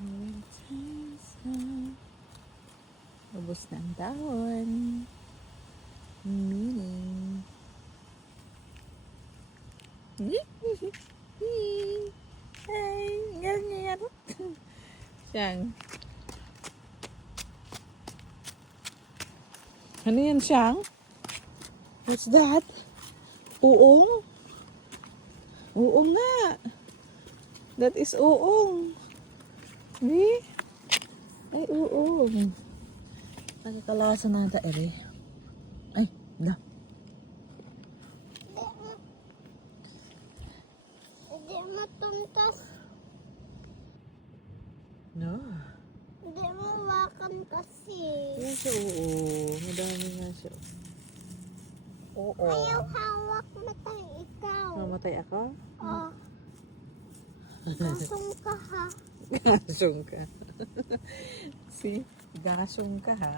Now. Ubus ang dahon. Meaning. Ay, ganyan. Siyang. Ano yan, Siyang? What's that? Uong? Uong nga. That is uong. Di? Ay, uong. Nakakalasa na ata, ere. Ay, na. Hindi mo tuntas. No. Hindi mo wakan kasi. Yan siya, oo. Madami nga siya. Oo. Ayaw hawak matay ikaw. Mamatay ako? Oh. Kasong ka ha. Gasong ka. See? Gasong ka ha?